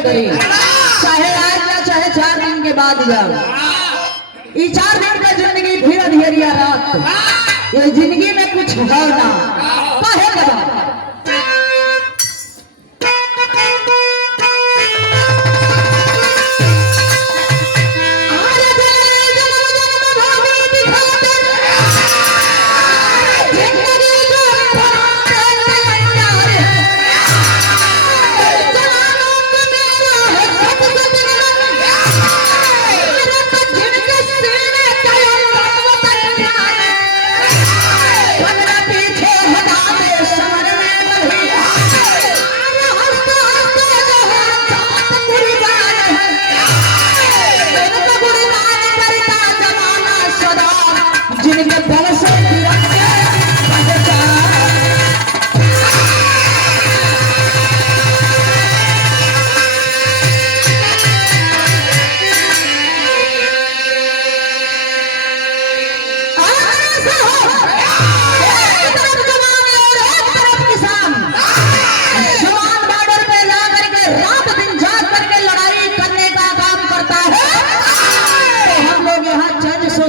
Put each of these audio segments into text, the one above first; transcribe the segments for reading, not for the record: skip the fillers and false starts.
चाहे आज या चाहे 4 दिन के बाद जाओ। ये 4 दिन का जिंदगी फिर अंधेरिया रात, ये जिंदगी में कुछ हो ना काहे बता।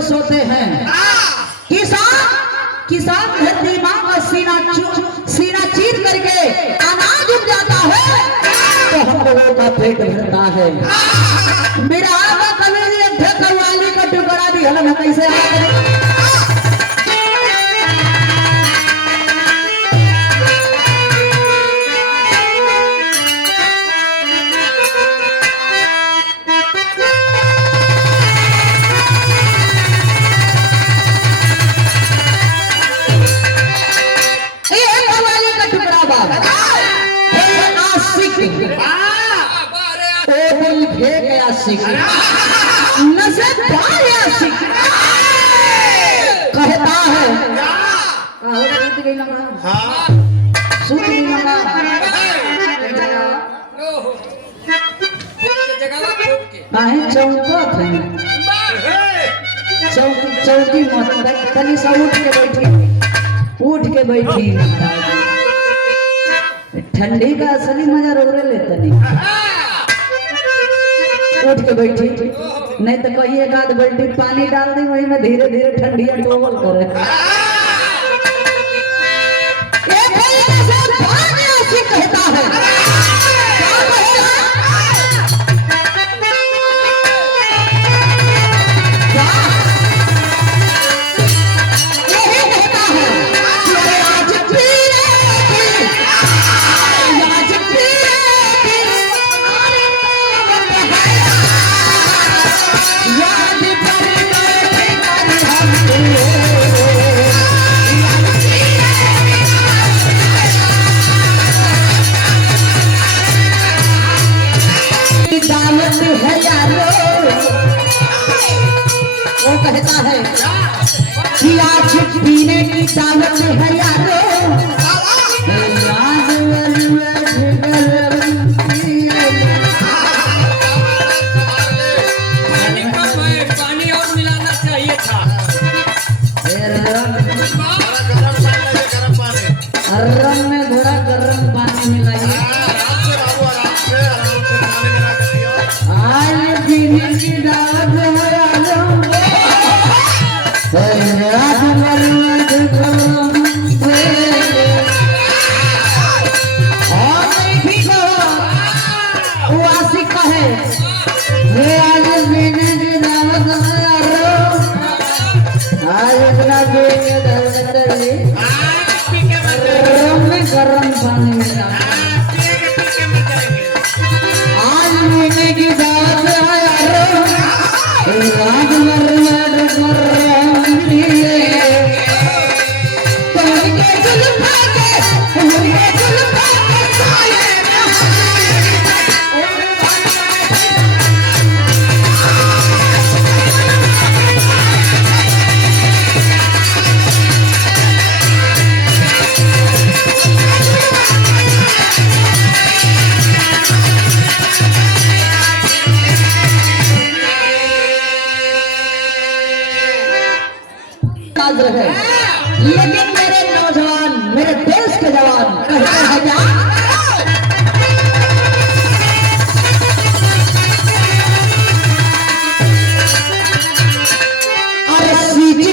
सोते हैं किसान धरती माँ का सीना चीर करके अनाज उग जाता है तो हम लोगों का पेट भरता है। मेरा आका कभी कव्वाली का टुकड़ा भी हलन कैसे नजर गई लगा हाँ सूत गई लगा काहे चौंकत है चौकी मत तनी सा उठ के बैठी ठंडी का असली मजा रोरे ले तनी उठ के बैठी नहीं तो कहीं एक आध बाल्टी पानी डाल दी वही में धीरे धीरे ठंडिया डोबल करे कहता है कहता है कि आज पीने की दावत है यारो पानी और मिलाना चाहिए था रंग में थोड़ा गर्म पानी मिलाइए आज पीने की दावत है यारो गरम पानी मिला आज महीने की दावत है यारो रात भर है लेकिन मेरे नौजवान मेरे देश के जवान कहते हैं क्या अरे सीधी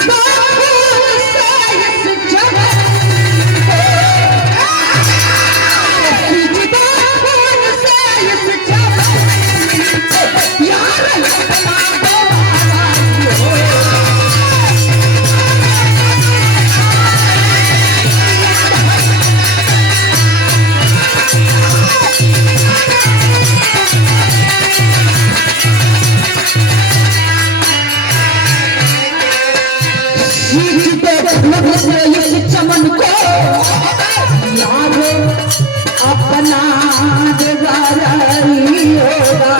चमन को याद अपना होगा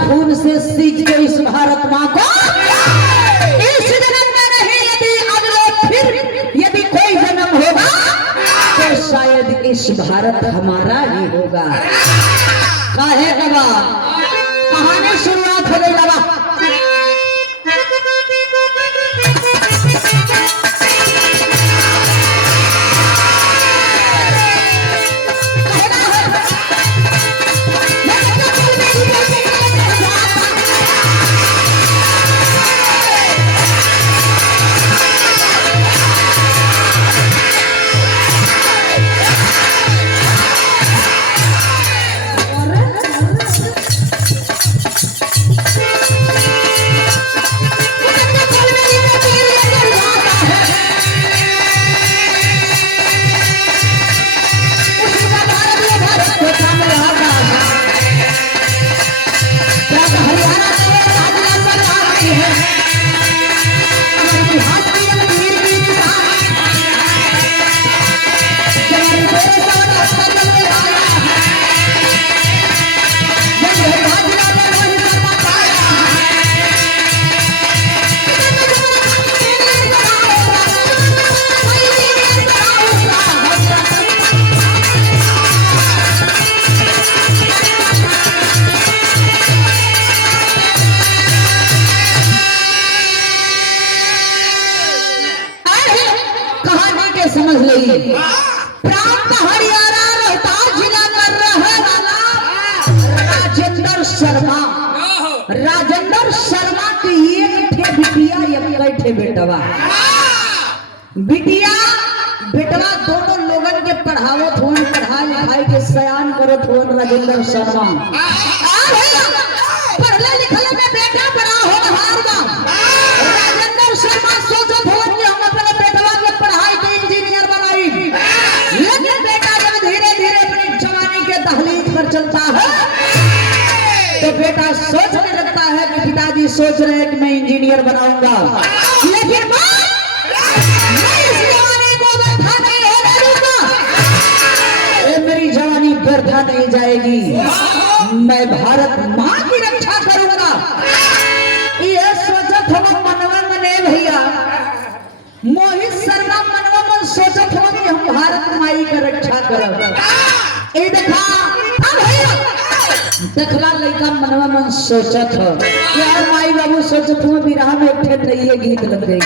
खून से सींच के इस भारत माँ को इस जन्म में नहीं यदि अगले फिर यदि कोई जन्म होगा तो शायद इस भारत हमारा ही होगा काहे बाबा कहानी शुरुआत हो गई बाबा है हमारे बिहार की रणवीर की निशान हमारे देश और राष्ट्र में आया जब राजा ने वही करना पाया कहानी के समझ लीजिए प्रांत हरियाणा रोहतास जिला कर रहे वाला राजेंद्र शर्मा राजेंद्र शर्मा की एक ठे बिटिया एक ठे बेटवा बिटिया बेटवा दोनों लोगन के पढ़ावत होन पढ़ाई लिखाई के सयान करत होन राजेंद्र शर्मा पढ़ले लिखले में बेटा बड़ा होनहार बा राजेंद्र शर्मा सोचत होन कि हम अपने बेटवा के पढ़ाई के इंजीनियर बनाई लेकिन बेटा जब धीरे धीरे अपनी जवानी के दहलीज पर चलता है तो बेटा सोचने लगता है कि पिताजी सोच रहे हैं कि मैं इंजीनियर बनाऊंगा लेकिन मैं इस जवानी को व्यर्था नहीं होने दूंगा मेरी जवानी व्यर्था नहीं जाएगी मैं भारत माँ की रक्षा करूंगा ये सोचत हो मनवा मने भैया मोहित शर्मा मनवा मन सोचत हो कि हम भारत माई की रक्षा करब ए देखा भैया देखला लड़का मनवा मन सोचत हो यार माई बाबू सोचत हो विराह में एक ठे नई गीत लग गई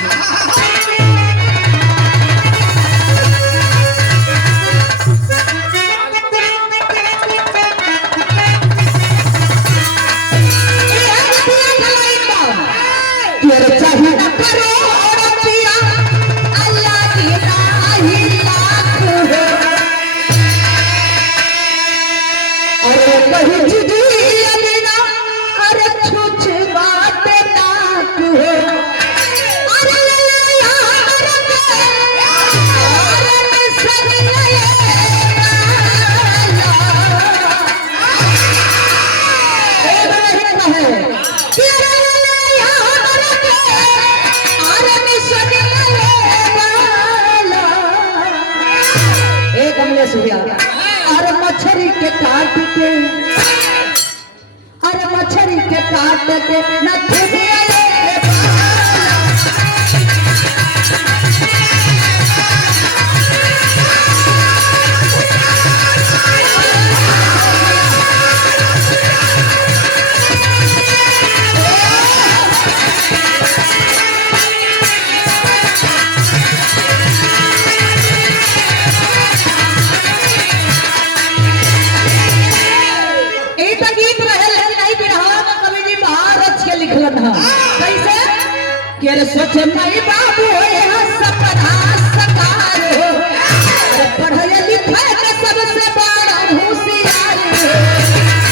अरे मछली के काट के अरे मछली के काट के न कैसे सोच माई बाबू सपना सकार हो पढ़े लिखे के सबसे बड़ा होशियार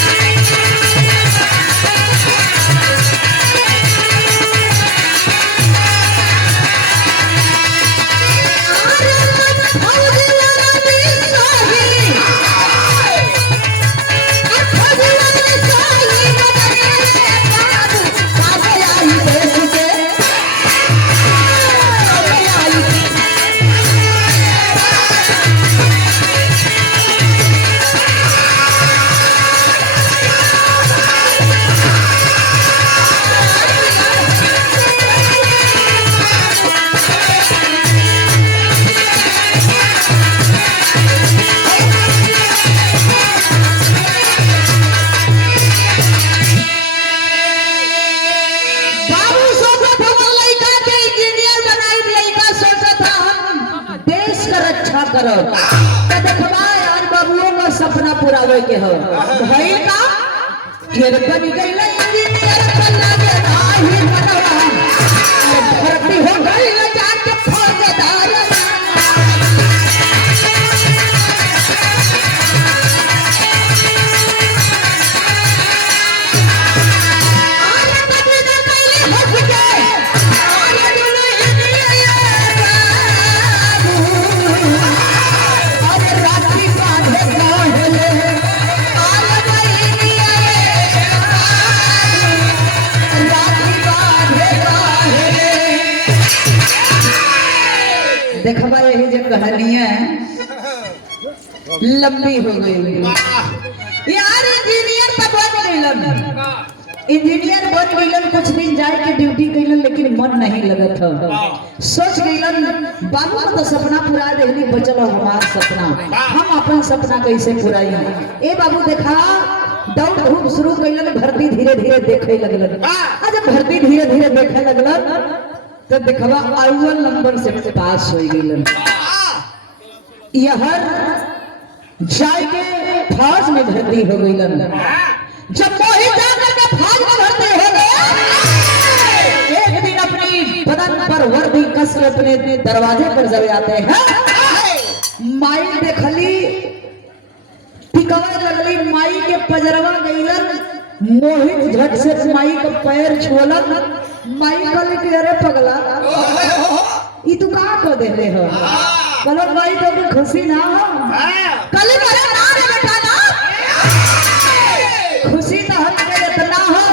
करो देखबा यार बाबुओं का सपना पूरावे के हो भाई का फिर बन गई इंजीनियर बनना के भाई बनवा भर्ती हो गई जाके फौजदार देखबा यही जो कहानी है लंबी हो गई यार। इंजीनियर तो बन गइलन, इंजीनियर बन गइलन, कुछ दिन जाए के ड्यूटी कइलन, लेकिन मन नहीं लगत ह। सोच गइलन बाबू का तो सपना पूरा देहली, बचल हमार सपना, हम अपन सपना कैसे पुराई। ए बाबू देखा दौड़ धूप शुरू कइलन, भर्ती धीरे धीरे देखे लगलन। जब भर्ती धीरे धीरे देखे लगलन तो देखवा अव्वल नंबर से पास हो गइलन। यहर जाए के फौज में भर्ती हो गइलन। जब मोहित जाकर के फौज में भर्ती हो गए, एक दिन अपनी बदन पर वर्दी कस के अपने दरवाजे पर जब आते हैं, माई देखली टिकवा लगली, माई के पजरवा गइलन। मोहित झट से माई का पैर छुअलन। माई कहली कि अरे पगला ई तू का कर देले हो? कहलो माई तो भी खुशी ना हो। कहली अरे ना रे बेटा ना, खुशी तो हमें इतना हो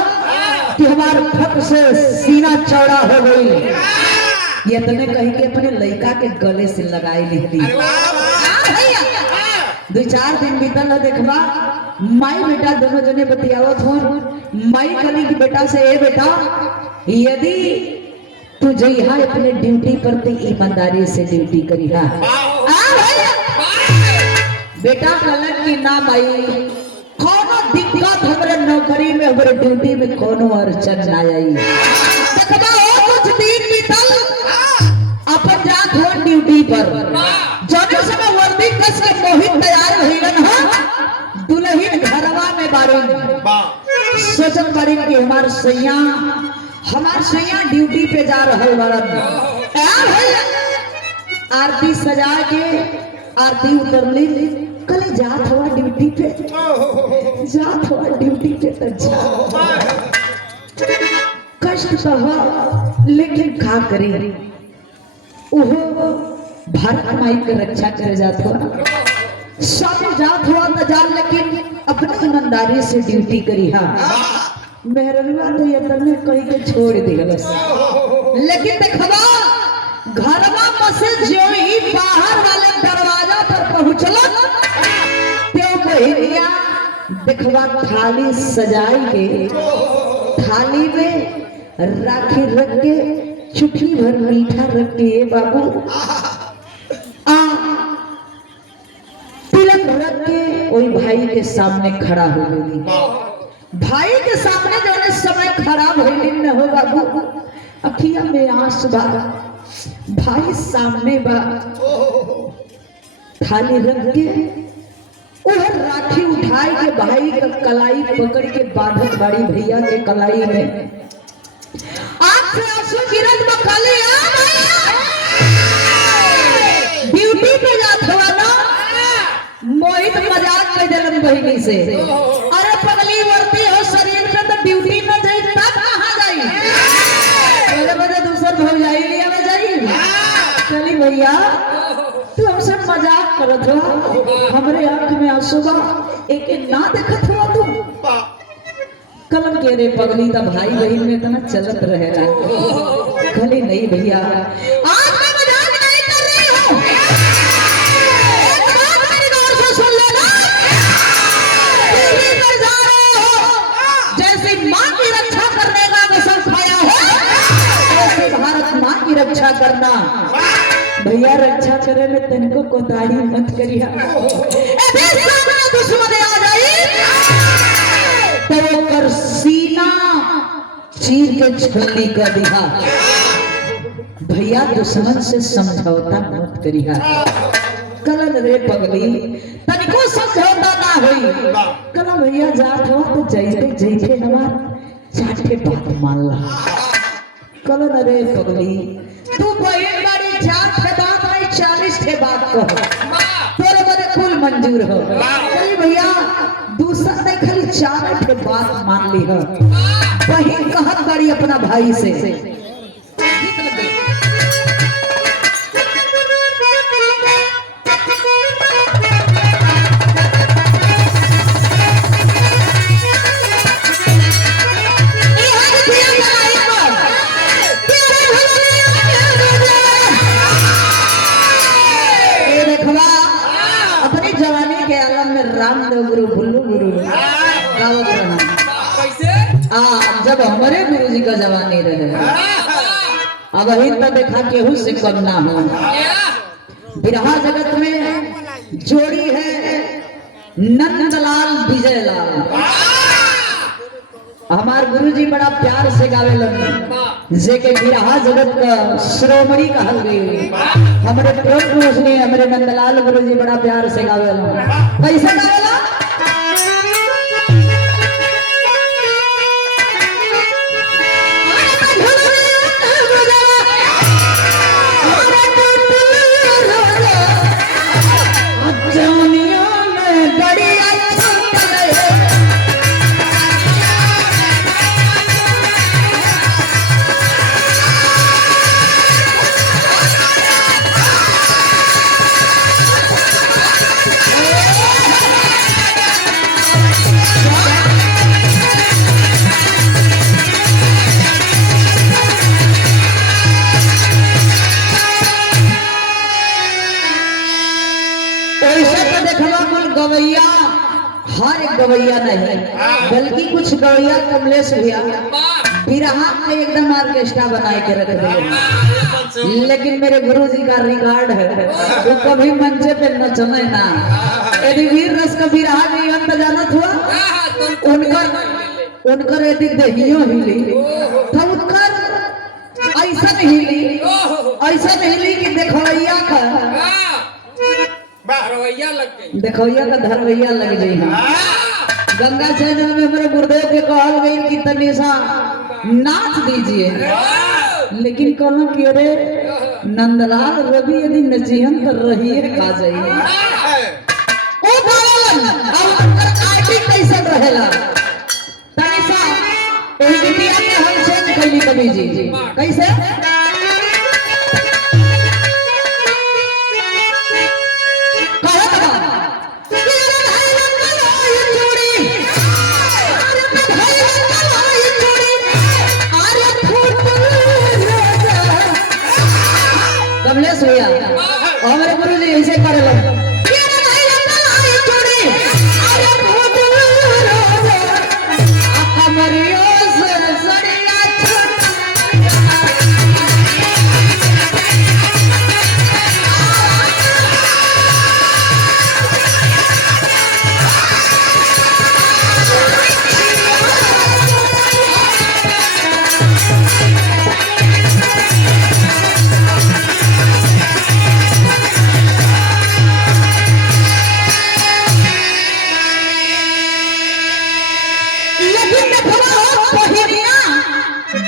कि हमारे फक से सीना चौड़ा हो गई। ये तने कही के अपने लड़का के गले से लगाई लिख दी। दो चार दिन बीतल देखबा, माई बेटा दोनों जने बतियावत हो। माई कहली कि बेटा से, ए बेटा यदि तू जइहा अपने ड्यूटी पर तो ईमानदारी से ड्यूटी करिहा। बेटा कहलन कि ना माई, कोनो दिक्कत हमरे नौकरी में, हमरे ड्यूटी में कोनो अड़चन ना आई। देखबा ओ कुछ दिन बीतल, अपन जात हो ड्यूटी पर, जने समय वर्दी कस के मोहित तैयार भइलन ह, दुल्हन घरवा में बारिन। सोचत बारी कि हमार सैया ड्यूटी पे जा रहल बारन। आरती सजा के आरती उतरली, कल जात हुआ ड्यूटी पे, जात हुआ ड्यूटी पे तो जा। कष्ट तो हुआ, लेकिन का करे, ओहो भारत माई के रक्षा करे जात हुआ, सब जात हुआ तो जा, लेकिन अपनी ईमानदारी से ड्यूटी करी। हा मेहरनुआ तो ये तरने कहीं के छोड़ दिलस, लेकिन देखबा घरवा में से जो ही बाहर वाले दरवाजा पर पहुंचलन, त्यो बहिनिया देखबा थाली सजाई के, थाली में राखी रख के, चुटकी भर मीठा रख के, बाबू तिलक रख के वही भाई के सामने खड़ा हो गई। भाई के सामने जो समय खराब होने न हो बाबू, अखिया में आंसू बा, भाई सामने बा, थाली रख के उधर राखी उठाए के भाई का कलाई पकड़ के बांधत बाड़ी भैया के कलाई में। आंख से आंसू गिरत बा, काली ड्यूटी पे जात हुआ ना, मोहित मजाक कर दिलन बहिनी से, अरे पगली वर्दी हो शरीर पे तो ड्यूटी में जाई तब कहां जाई? मेरे बदे दूसर भव जाई लिया में जाई। चली भैया तू हमसे मजाक करत हो, हमरे आंख में आंसू बा, एक ना देखत हो तू। कलम के रे पगली ता भाई बहन में इतना चलत रहेला। खली नहीं भैया, आज मैं मजाक नहीं कर रही हूं, एक बात मेरी गौर से सुन लेना। जैसे मां की रक्षा करने का कसम खाया है, ऐसे भारत मां की रक्षा करना। भैया रक्षा करे में तनको कोताही मत करिया। दुश्मन आ जाई तो कर सीना चीर के छलनी कर दिया। भैया दुश्मन से समझौता मत करिया। कलन रे पगली तनिको समझौता ना हुई। कल भैया जात हो तो जैसे जैसे हमार चाटे बात मान ला। कलन रे पगली तू बहन बारी जात के बात नहीं 40 के बात कहो, तेरे बदे कुल मंजूर हो। चली भैया दूसरा नहीं खाली 4 के बात मान ली हो। बहन कहत बारी अपना भाई से, जब हमारे गुरु जी का जवानी रहे, अब वही तो देखा केहू से कम ना हो। बिरहा जगत में जोड़ी है नंदलाल विजयलाल। हमार गुरु जी बड़ा प्यार से गावे लगे, जेके बिरहा जगत का श्रोमणी कहल गई। हमारे प्रभु ने हमारे नंदलाल गुरु जी बड़ा प्यार से गावे लगे। कैसे गावेला? गवैया हर एक गवैया नहीं, बल्कि कुछ गवैया कमलेश भैया बिरहा में एकदम ऑर्केस्ट्रा बना के रख दिए। लेकिन मेरे गुरु जी का रिकॉर्ड है, वो कभी मंचे पे नचने ना। यदि वीर रस का बिरहा नहीं अंत जानत हुआ, उनकर यदि दहियो हिली तो उनकर ऐसा नहीं हिली कि देखवैया का देखवैया का धरवैया लग जाई। गंगा चैनल में मेरे गुरुदेव के कहल गई कि तनी सा नाच दीजिए, लेकिन कहना कि अरे नंदलाल रवि यदि नचिहन तो रहिए खा जाइए। ओ भगवान, अब अंदर आटी कैसे रहेला तनी सा ओही बिटिया के हम चेंज कैली कभी जी कैसे कमलेश भैया हमारे गुरु जी ऐसे करे लोग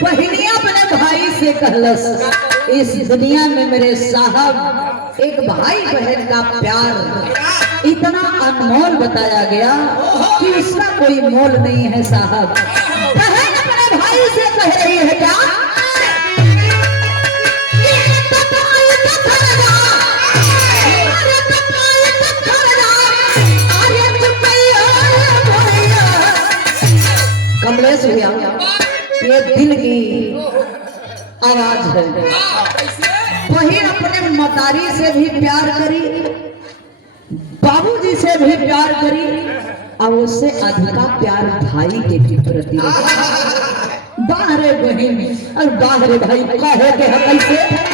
बहनिया अपने भाई से कहलस, इस दुनिया में मेरे साहब एक भाई बहन का प्यार इतना अनमोल बताया गया कि उसका कोई मोल नहीं है साहब। बहन अपने भाई से कह रही है क्या? कमलेश भैया ये दिल की आवाज है। बहन अपने मतारी से भी प्यार करी, बाबूजी से भी प्यार करी, और उससे अधिका प्यार भाई के प्रति। बाहरे बहन और बाहरे भाई कहे के कैसे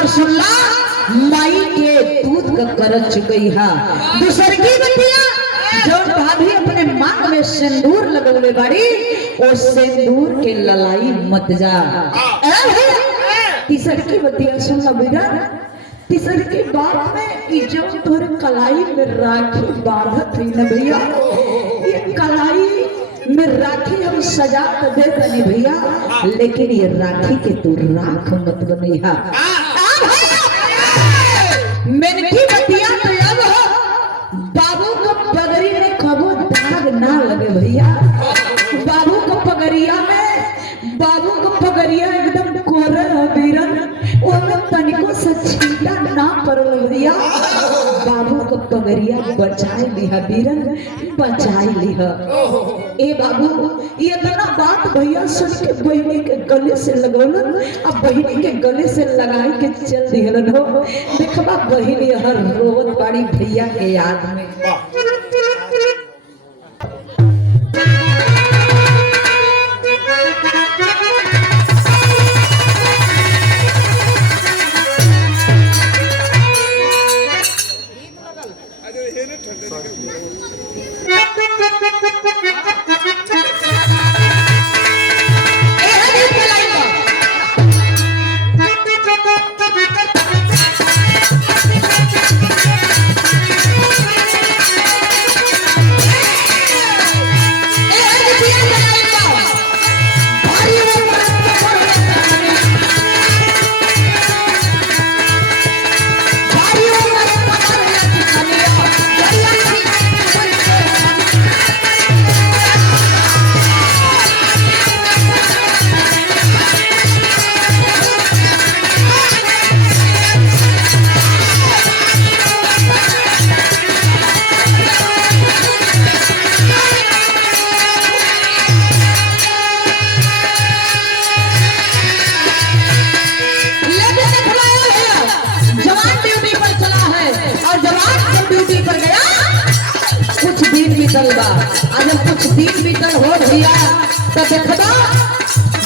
और सुनला माई के दूध का कर चुकई है। दूसर की बतिया जौन भाभी अपने मांग में सिंदूर लगवले बाड़ी और सिंदूर के ललाई मत जा। तीसर की बतिया सुन ला बेटा, तीसर की बात में जब तोरे कलाई में राखी बांधत थी न भैया, ये कलाई में राखी हम सजा तो दे तनी भैया, लेकिन ये राखी के तू राख मत बनैया। मेनकी बतिया तो अब बाबू को पगड़ी में कबो दाग ना लगे भैया। बाबू को पगड़िया में, बाबू को पगड़िया एकदम कोरल बीरन, ओमे तनिको से छीटा ना पड़ल भैया। बाबू को पगड़िया बचाए लिहा बीरन, बचाए लिहा। ए बाबू ये इतना बात भैया सुन के बहिनी के गले से लगौलन, अब बहिनी के गले से लगाई के चल दिहलन हो। देखबा बहिनी हर रोवत बाड़ी भैया के याद में। आज कुछ दिन बीतल हो भैया तो देखबा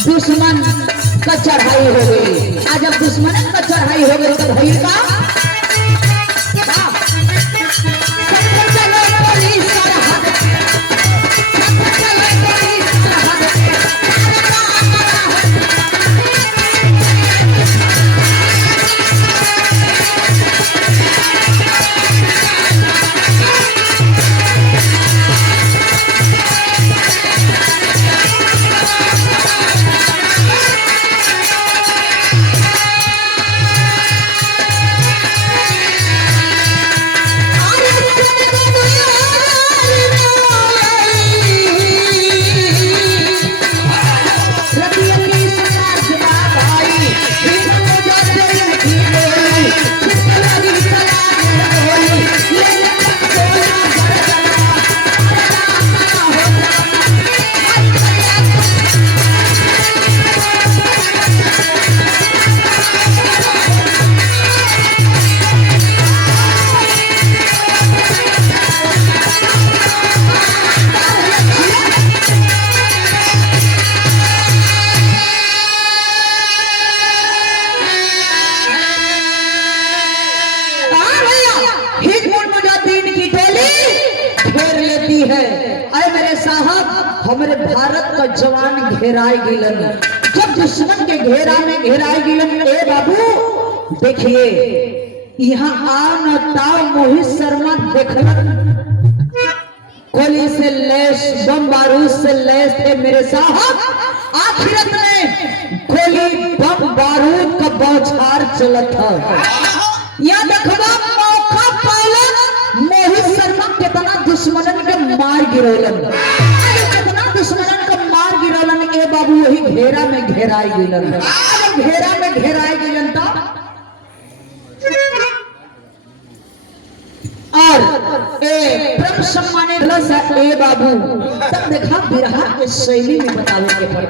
दुश्मन का चढ़ाई हो गई। आज जब दुश्मन का चढ़ाई हो गई तो भैया का हमारे भारत का जवान घेराए गिलन। जब दुश्मन के घेरा में घेराए गिलन, ए बाबू देखिए यहाँ आओ न ताओ मोहित शर्मा देखलन गोली से लैस बम बारूद से लैस थे मेरे साहब। आखिरत में गोली बम बारूद का बौछार चलत था। या देखबा मौका पालन मोहित शर्मा कितना दुश्मनन के मार गिरोलन, कितना दुश्मनन का मार गिरोलन। ए बाबू वही घेरा में घेराई गिलन। घेरा में घेराई गिलन था और परम सम्मानित ए बाबू तब देखा बिरहा के शैली में बतावे के पड़े।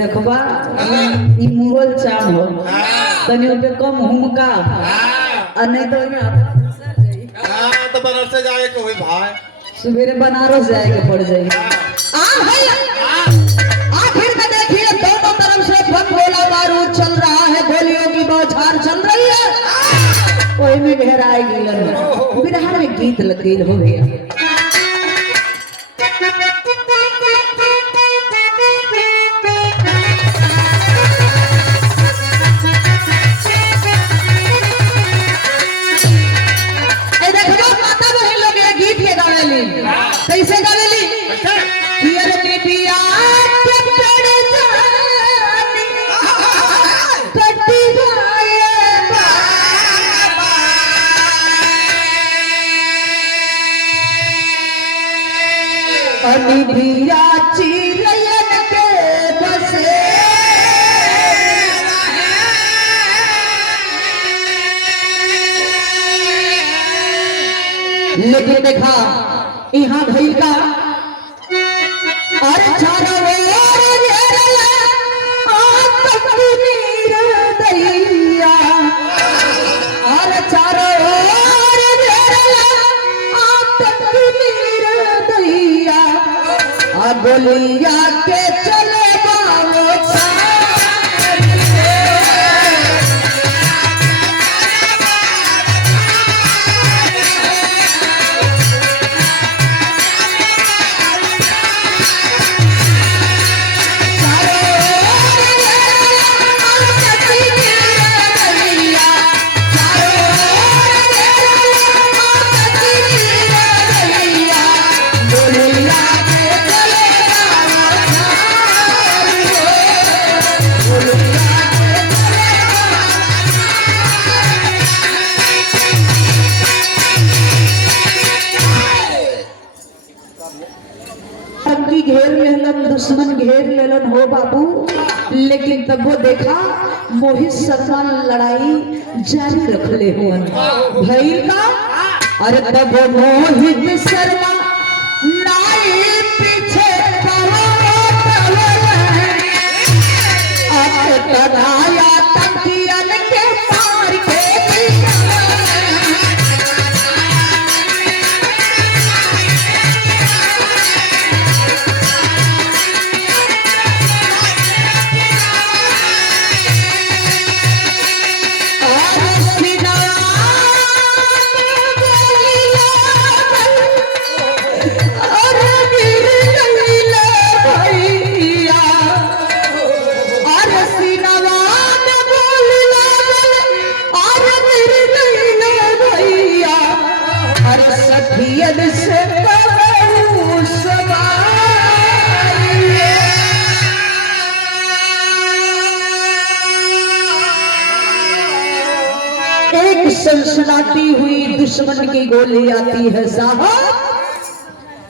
देखबा ई मुगल चाम हो तनी पे कम हुमका और नहीं तो में तो बनारस जाए के हुई भाई सवेरे बनारस जाएगा पड़ जाएगा आखिर में देखिए दोनों तरफ से बम गोला बारूद चल रहा है, गोलियों की बौछार चल रही है। कोई में गहराएगी लड़ना बिरहार में गीत लकीर हो गया। कैसे गावेली हियर बिटिया चपड़ जानी कटी जाए अनि भिया चिरयन के बसे लेकिन देखा यहाँ भई का अरे चारों ओर दैया अरे चारों ओर दैया गोलिया के चले बाबू घेर लेलन दुश्मन घेर लेलन हो बाबू, लेकिन तब वो देखा मोहित शर्मा लड़ाई जारी रख ले हो भाई का। अरे तब वो मोहित शर्मा नाई पीछे तड़ाया तकियन के पार के एक सनसनाती हुई दुश्मन की गोली आती है साहब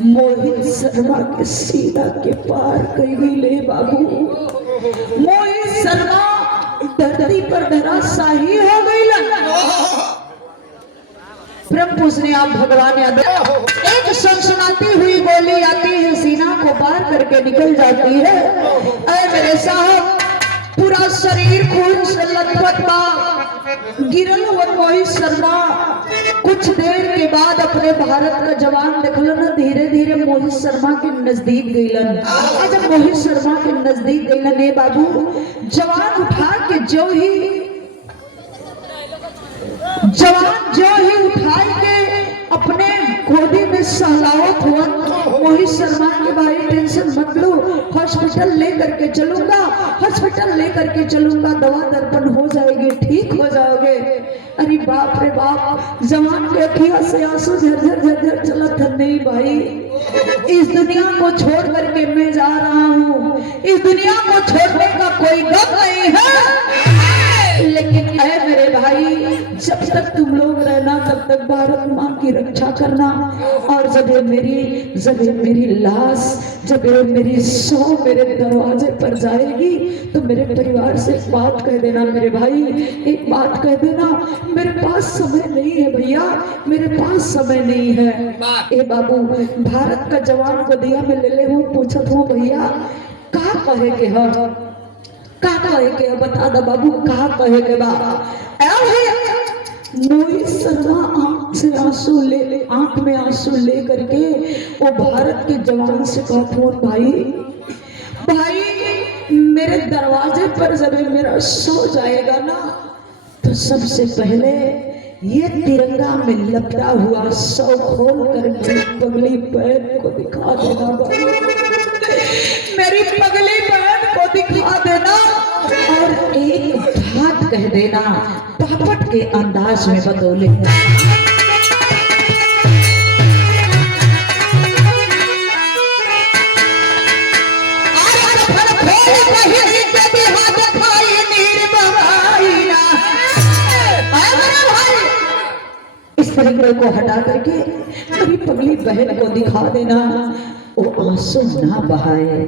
मोहित शर्मा के सीना के पार कई गई ले बाबू। मोहित शर्मा धरती पर धराशाही हो गई। ब्रह्म पूछने आप भगवान याद एक सनसनाती हुई गोली आती है सीना को पार करके निकल जाती है। अरे मेरे साहब पूरा शरीर खून से लथपथ गिरल हुआ मोहित शर्मा कुछ देर के बाद अपने भारत का जवान देखल ना धीरे धीरे मोहित शर्मा के नजदीक गईलन। जब मोहित शर्मा के नजदीक गईलन ए बाबू जवान उठा के जो ही उठाई के अपने गोदी में सहलावत हुआ। मोहित शर्मा के भाई टेंशन मत लो, हॉस्पिटल लेकर के चलूंगा, हॉस्पिटल लेकर के चलूंगा, दवा दर्पण हो जाएगी, ठीक हो जाओगे। अरे बाप रे बाप जवान के अखियां से आंसू झरझर झरझर चलत है। नहीं भाई इस दुनिया को छोड़ करके मैं जा रहा हूँ, इस दुनिया को छोड़ने का कोई गम नहीं है, लेकिन ऐ मेरे भाई जब तक तुम लोग रहना तब तक भारत माँ की रक्षा करना। और जब ये मेरी लाश जब ये मेरी सौ मेरे दरवाजे पर जाएगी तो मेरे परिवार से एक बात कह देना मेरे भाई, एक बात कह देना, मेरे पास समय नहीं है भैया, मेरे पास समय नहीं है। ए बाबू भारत का जवान को दिया में ले ले हूँ, पूछत हूँ भैया कहा कहे के हाँ का कहे के बता दा बाबू, का कहे के बा? मोहित शर्मा आंख में आंसू ले करके वो भारत के जवान से कहते, भाई भाई मेरे दरवाजे पर जब मेरा सो जाएगा ना, तो सबसे पहले ये तिरंगा में लपटा हुआ सौ खोल कर मेरी पगली बहन को दिखा देना भाई, मेरी पगली बहन को दिखा देना, और एक बात कह देना पापट के अंदाज में बतौले। इस तरीके को हटा करके मेरी पगली बहन को दिखा देना, वो आंसू ना बहाए।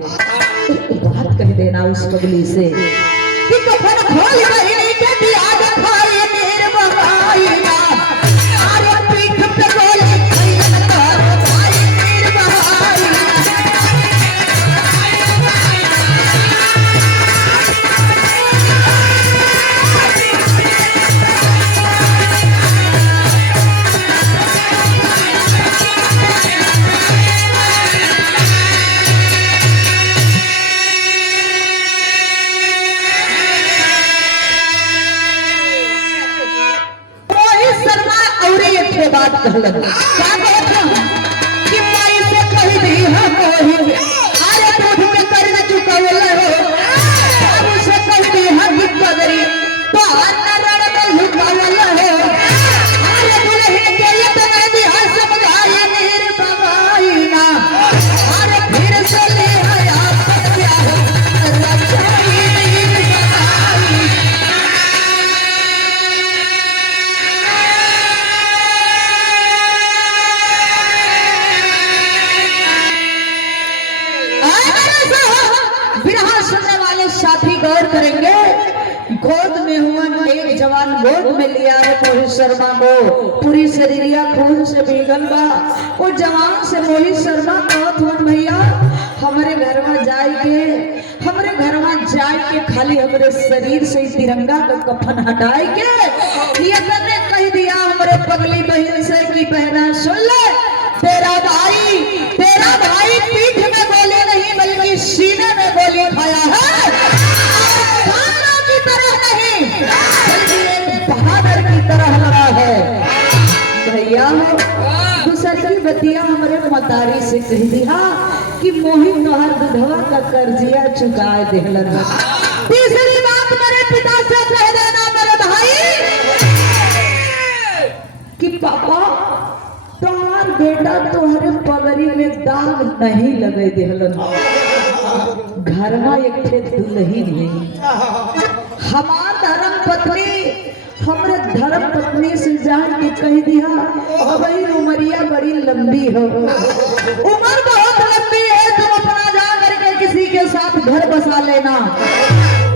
एक बात कह देना उस पगली से कि कफन खोल बहनी के दिया दिखाई मेरे बहाईना, अरे पीठ पे गोली खैया कर भाई मेरे बहाईना। बात कहलन क्या कहता कि माई से कह दी हम मोहित, अरे दूध में कर न चुकावल हो, बाबू से कह दी हम पगड़ी तो नरण में लुकावल हो, अरे दुल्हन के लिए तो मैं भी हंस समझाई मेरे बबाईना, अरे फिर से ले आया पत्या रचाई मेरी बबाई। सुनने वाले साथी गौर करेंगे, गोद में हुआ एक जवान गोद में लिया है मोहित शर्मा को, पूरी शरीरिया खून से भीगल बा। वो जवान से मोहित शर्मा कहत हुआ, भैया हमारे घर में जाए के खाली हमारे शरीर से तिरंगा का कफन हटाए के ये तने कह दिया हमारे पगली बहन से कि बहना सुन ले, तेरा भाई पीठ में गोली नहीं बल्कि सीने में गोली खाया है, कान्हा की तरह नहीं बल्कि एक बहादुर की तरह लड़ा है। भैया दूसरी बतिया हमारे मतारी से कह दिया कि मोहित तोहर दुधवा का कर्जिया चुकाए देहलन। तीसरी बात मेरे पिता से कह देना मेरे भाई कि पापा तुम्हार बेटा तुम्हारे पगड़ी में दाग नहीं लगे देहलन, घर में एक थे दुल्ही नहीं। हमार धर्म पत्नी हमरे धर्म पत्नी से जान के कह दिया, अबही उमरिया बड़ी लंबी हो, उम्र बहुत लंबी है, तुम अपना जा करके किसी के साथ घर बसा लेना।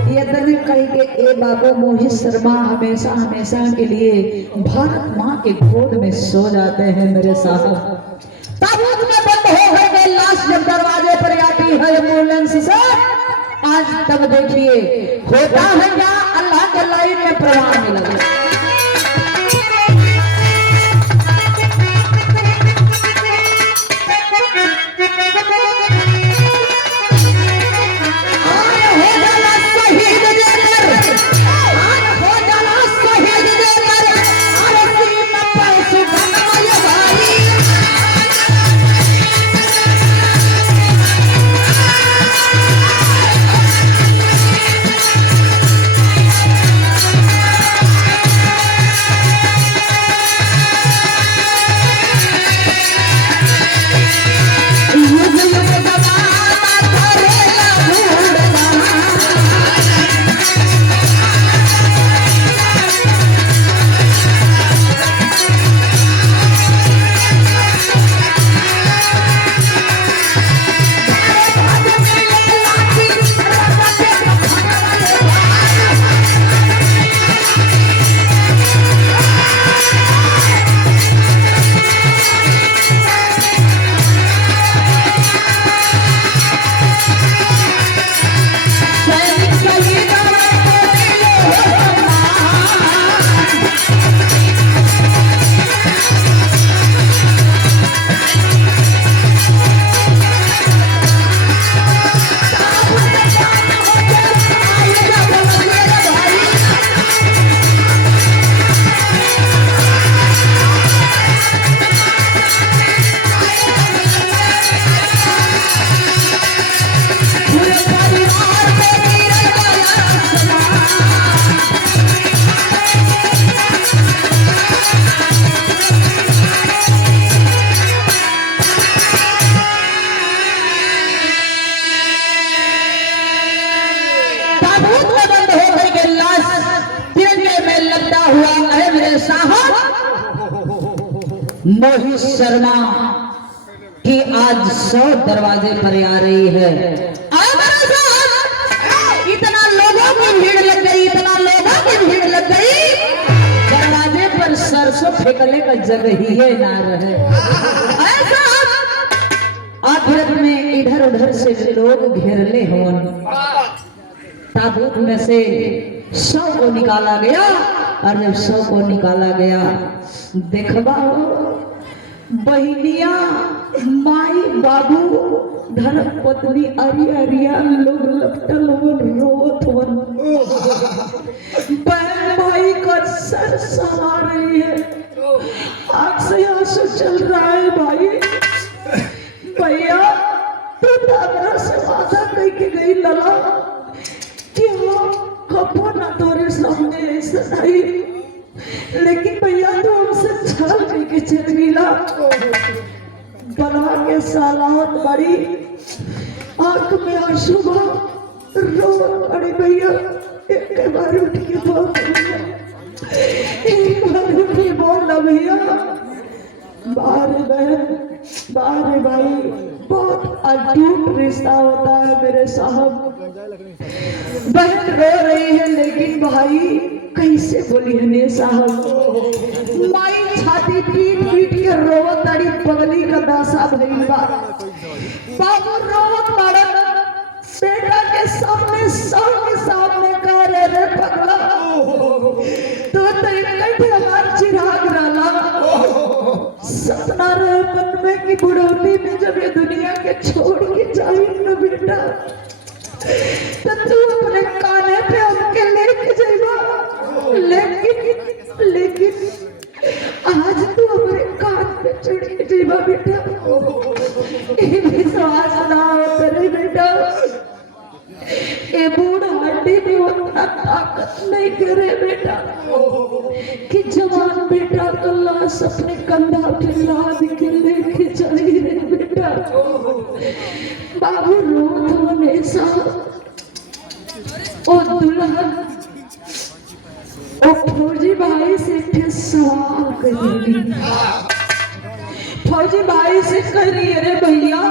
ये तने कह के ए बाबू मोहित शर्मा हमेशा हमेशा के लिए भारत माँ के गोद में सो जाते हैं मेरे साहब। ताबूत में बंद हो गए, लाश जब दरवाजे पर आती है एम्बुलेंस से, आज तब देखिए होता है क्या, अल्लाह के लाइन में प्रवाह मिला। मोहित शर्मा की आज 100 दरवाजे पर आ रही है। इतना लोगों की भीड़ लग गई, इतना लोगों की भीड़ लग गई, दरवाजे पर सरसों फेंकने का जगह ही है ना रहे। ऐसा आखिरत में इधर उधर से लोग घेरले होन, ताबूत में से 100 को निकाला गया। और जब 100 को निकाला गया, देखबा बहनिया माई बाबू धर्म पत्नी अरिया लोग लपटल रोत वन, बहन भाई का सर सवार रही है, आंख से आंसू चल रहा है। भाई भैया तू हमरा से वादा कह के गई लला कि हम कबो ना तोरे सामने ऐसा नहीं, लेकिन भैया तू हमसे छल के चल गिला। बना के सालावत बड़ी आंख में आंसू रो पड़ी भैया। एक बार उठ के बोल, एक बार उठ के बोल भैया। बारे बहन बारे भाई, बहुत अटूट रिश्ता होता है मेरे साहब। बहन रो रही है लेकिन भाई कैसे बोली है साहब। माई छाती पीट पीट के रोवत तारी, पगली का दासा भइल बा। बाबू रोवत पड़ल, बेटा के सामने सबके सामने कह रहे रे पगला तो इकट्ठे हमार चिराग डाला। सपना रहे मन में कि बुढ़ौती में जब ये दुनिया के छोड़ के जाए ना बेटा, तो तू अपने काने पे हमके लेके जाएगा। लेकिन आज तू अपने कान पे चढ़ के जाएगा बेटा। ये विश्वास ना हो तेरे बेटा, ये बूढ़ा हड्डी में उतना ताकत नहीं करे बेटा कि जवान बेटा का लाश अपने कंधा पे लाद के लेके चली रे बेटा। बाबू रोत होने सा ओ दुल्हन ओ फौजी भाई से फिर सवाल करेगी। फौजी भाई से करी अरे भैया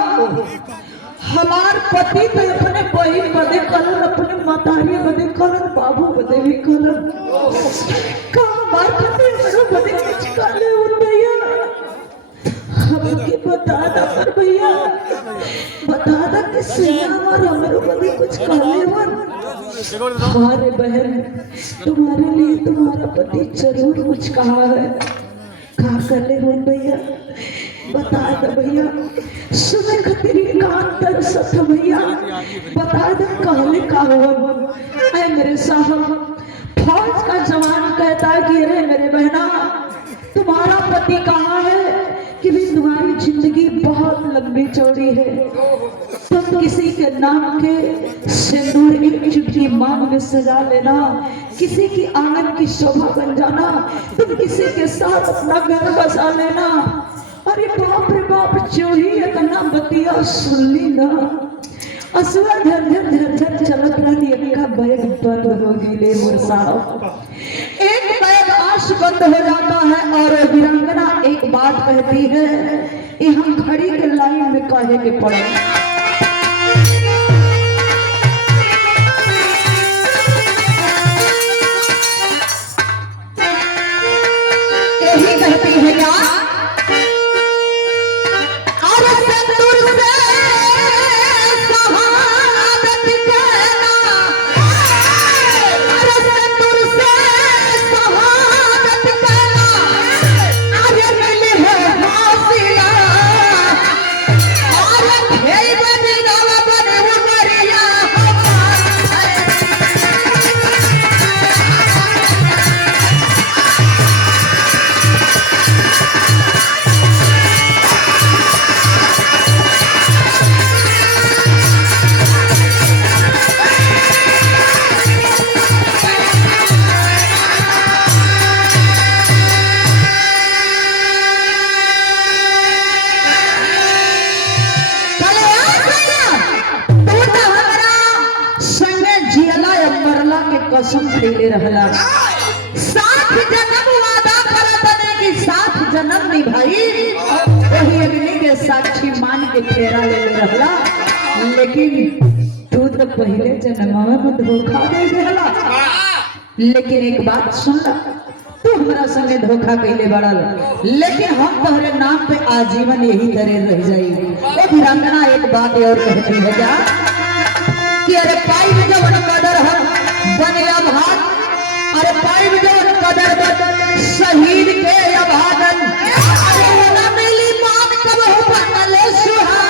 हमार पति तो अपने बहन बदे कलन, अपने मतारी बदे कलन, बाबू बदे भी कलन, का हमार पति अपने बदे कुछ काले हो भैया। हमके बता दा पर भैया, बता दा कि सैया हमार हमारे बदे कुछ काले वन। हमारे बहन तुम्हारे लिए तुम्हारा पति जरूर कुछ कहा है, कहा कर ले हो भैया, बता दे भैया। सुने खतरी कान तर सत भैया, बता दे कहले का हो। ऐ मेरे साहब, फौज का जवान कहता है कि अरे मेरे बहना तुम्हारा पति कहाँ है कि भी तुम्हारी जिंदगी बहुत लंबी चौड़ी है, तुम किसी के नाम के सिंदूर एक चुटकी मांग में सजा लेना, किसी की आंगन की शोभा बन जाना, तुम किसी के साथ अपना घर बसा लेना। अरे बाप रे बाप, जो ही इतना बतिया सुन ली ना, असुआ झर चलत रही। एक बैग बंद हो गई मोर साहब, एक बैग आश बंद हो जाता है और वीरांगना एक बात कहती है, ये हम खड़ी के लाइन में कहे के पड़े। यही कहती है क्या कसम ले रहला, 7 जन्म वादा करत ने कि 7 जन्म जन्म निभाई वही अग्नि के साक्षी मान के फेरा ले रहला, लेकिन तू तो पहले जन्म में धोखा दे देला। लेकिन एक बात सुन ला, तू हमारा संगे धोखा कैले बड़ल, लेकिन हम तोहरे नाम पे आजीवन यही तरह रह जाई। ओ वीरांगना एक बात और कहती है जा कि अरे पाई में जवन कदर है बने अभाग, अरे पाई में जवन कदर बन शहीद के अभागन, अरे ना मिली मान कब हो बनले सुहाग।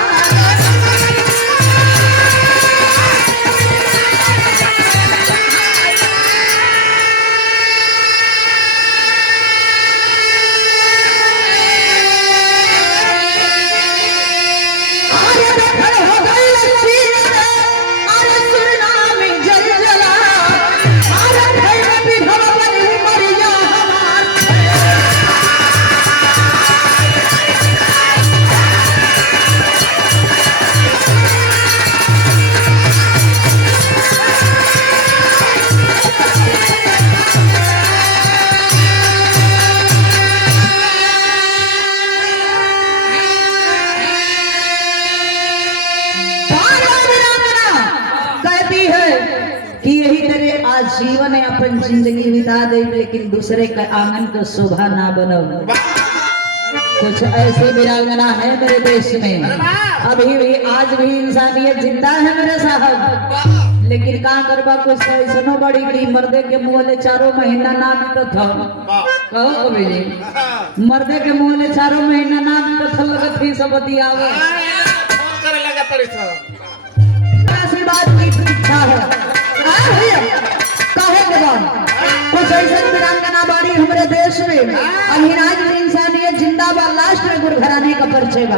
कि यही तरह आजीवन अपन जिंदगी बिता दे, लेकिन दूसरे का आंगन को शोभा ना बनो। कुछ ऐसे वीरांगना है मेरे देश में, अभी भी आज भी इंसानियत जिंदा है मेरे साहब, लेकिन का करबा कुछ ऐसा बड़ी की मर्दे के मुँह ले 4 महीना ना बीतत था। कहो कभी जी मर्दे के मुँह ले 4 महीना ना बीतत था, लगत ही सब दियावे करे लगा तड़ी था। आशीर्वाद की इच्छा है कुछ ऐसा वीरांगना बाड़ी हमारे देश में, अभी आज भी इंसानियत जिंदाबाद। लास्ट में गुरु घराने का परिचय बा।